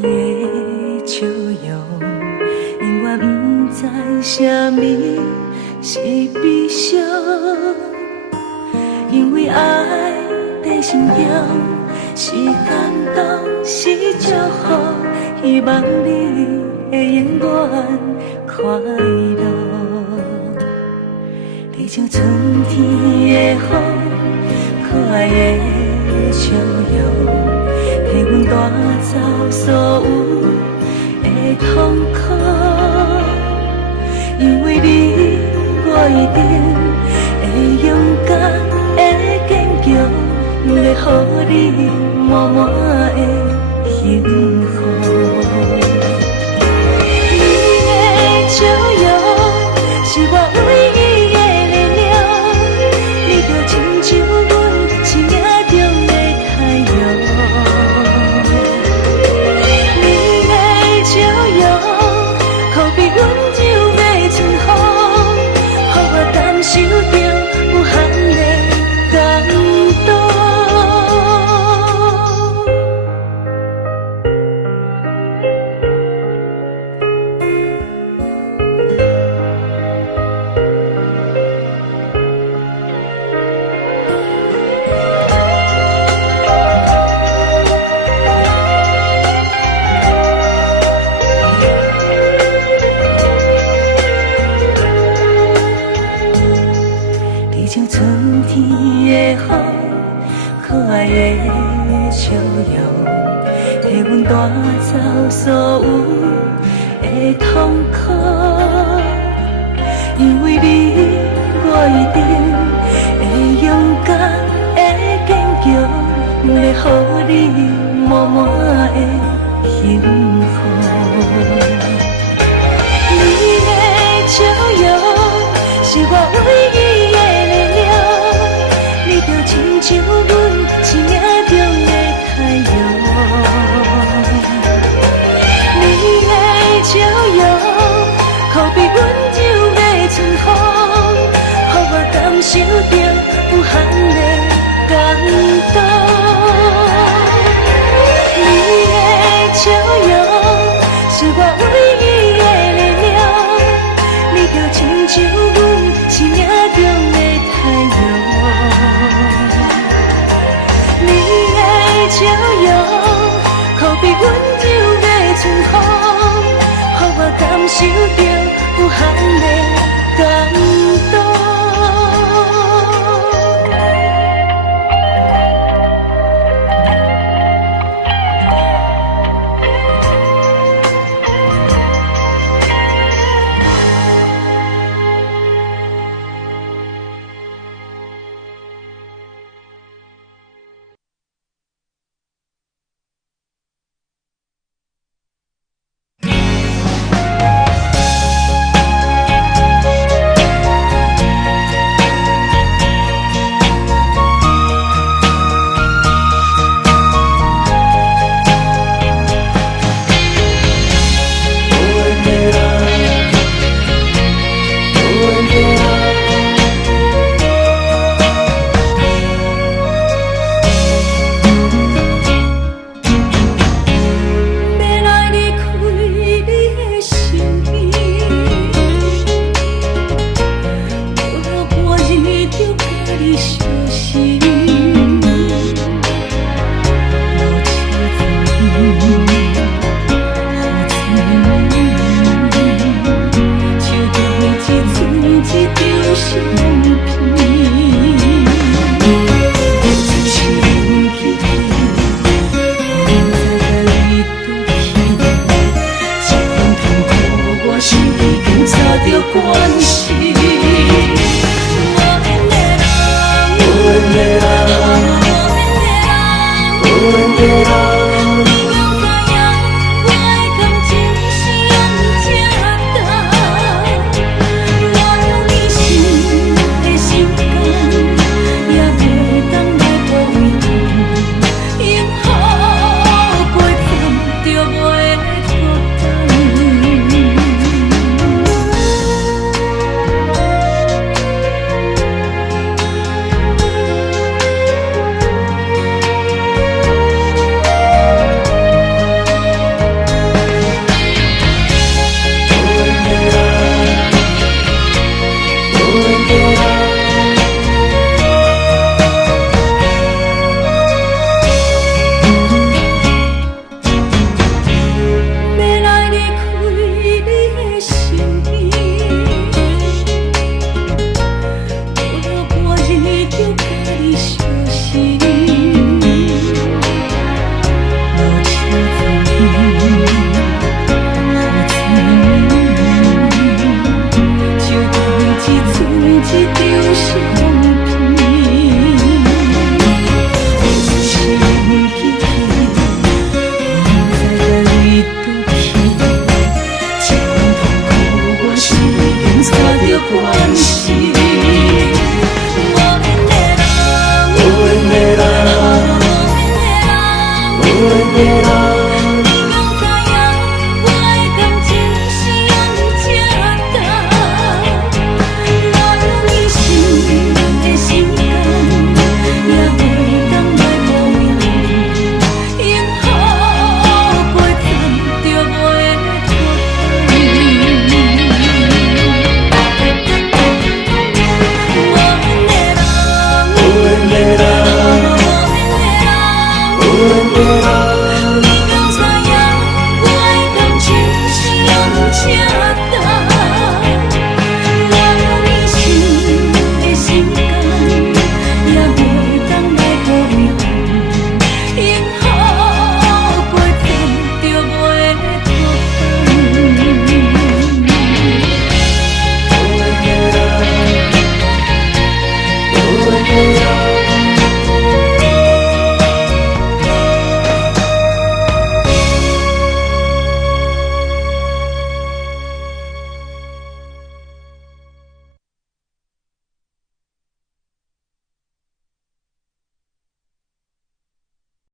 天的笑容，永远不知什么是悲伤。因为爱在心中，是感动，是祝福，希望你会永远快乐。你像春天的风，可爱的笑容，替阮带走所有的痛苦。因为你，我一定会勇敢，会坚强，要予你满满的幸福。你的笑容是我唯一的力量，你就亲像阮生命中的太阳。你的笑容，可比温柔的春风，予我感受到有限的感动。你像春天的风，可爱的笑容，替阮带走所有的痛苦。因为你，我一定会勇敢，会坚强，要予你满满的幸福。你的笑容是我唯一的力量，你就亲像阮生命中的太阳。你的笑容，可比温柔的春风，予我感受到有限的感动。你的笑容是我唯一的力量，你就亲像阮生命中的太阳。你的笑容，可比温柔的春风，予我感受到有限的